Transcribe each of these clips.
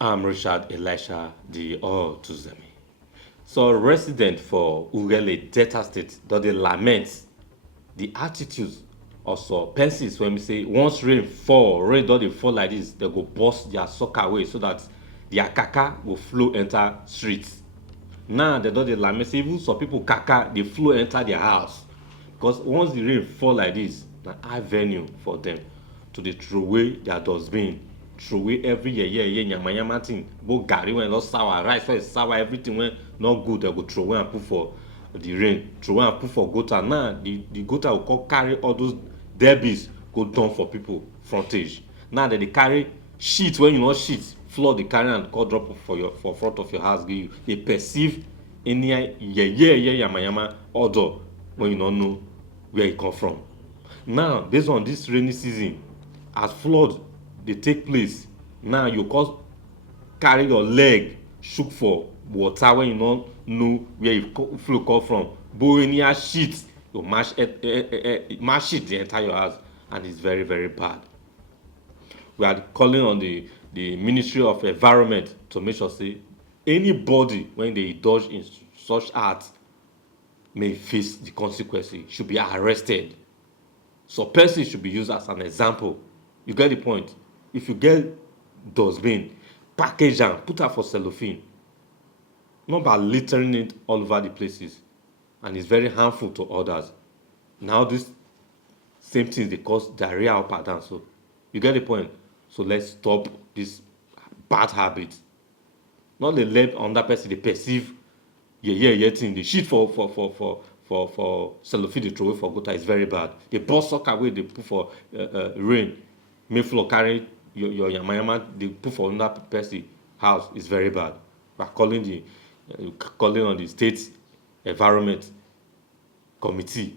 I'm Richard Elisha, the Tuzemi. So, resident for Ugele, Delta State, do they lament the attitudes also pensives when we say once rain don dey fall like this, they go burst their soccer away so that their kaka go flow enter streets. Now they don dey lament say even some people kaka dey flow enter their house because once the rain fall like this, na high venue for them to dey throway their dustbin, throway every yeye yamayama thing, both garri wey no sour, rice wey sour, everything wey no good they go throway and put for the rain, throway and put for gutter. Now the gutter go come carry all those debris go dump for people frontage. Now dem dey carry shit wey you no shit, flood dey carry am come drop for front of your house give you. Dey perceive any yeye yamayama odor when you no know where e come from. Now based on this rainy season, as flood dey take place, now you come carry your leg shook for water when you no know where e flow come from, but any shit go mash shit dey enter your house, and it's very very bad. We are calling on the Ministry of Environment to make sure say anybody when they indulge in such acts may face the consequences, should be arrested. So person should be used as an example. You get the point? If you get dustbin, package am, put am for cellophane, not by littering it all over the places, and it's very harmful to others. Now this same things dey cause diarrhea up and down. So you get the point? So let's stop this bad habit. Not dey let another person dey perceive yeye thing, dey shit for cellophane dey throway for gutter is very bad. Dey burst sucker wey dey put for rain, make flood carry your yamayama dey put for another person house is very bad. We are calling on the state environment committee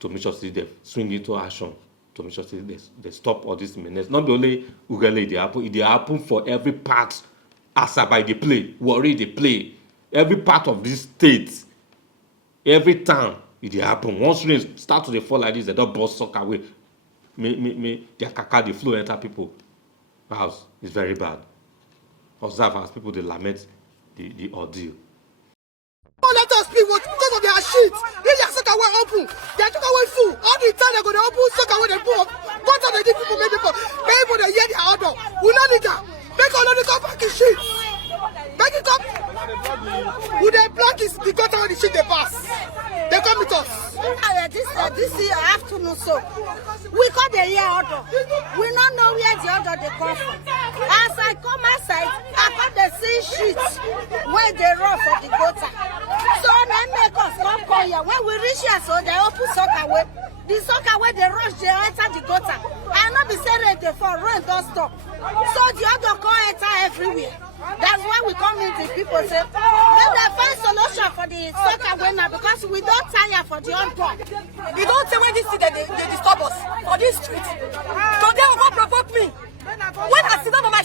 to make sure say they swing into action, to make sure say they stop all this menace. Not be only Ugele dey happen, e dey happen for every part. Asaba dey play, Warri dey play, every part of this state, every town e dey happen. Once rain start to dey fall like this, they don burst soccer away, make their kaka dey flow enter people house. Is very bad. Observe as people dey lament the ordeal. Let us speak because of their shit. If their soccer way open, their soccer way full. All the time they go to open soccer way they put up. Go to the people, make people they hear their order. We know nigga. Make all the come back his shit. Make it up. Who they block is the gutter where the shit they pass. They come with us. This afternoon, so we got the year order. We don't know where the order they come from. As I come outside, I got the same shit where they run for the gutter. So they make us come here. When we reach here, so they open soccer way. The soccer way they rush, they enter the gutter. I not be saying they for rain don't stop. So the other come enter everywhere. That's why we come in the people say, let them find solution for the soccer way now because we don't tire for the unborn. You don't say when this they disturb us for this street. Today will come provoke me. When I sit down on my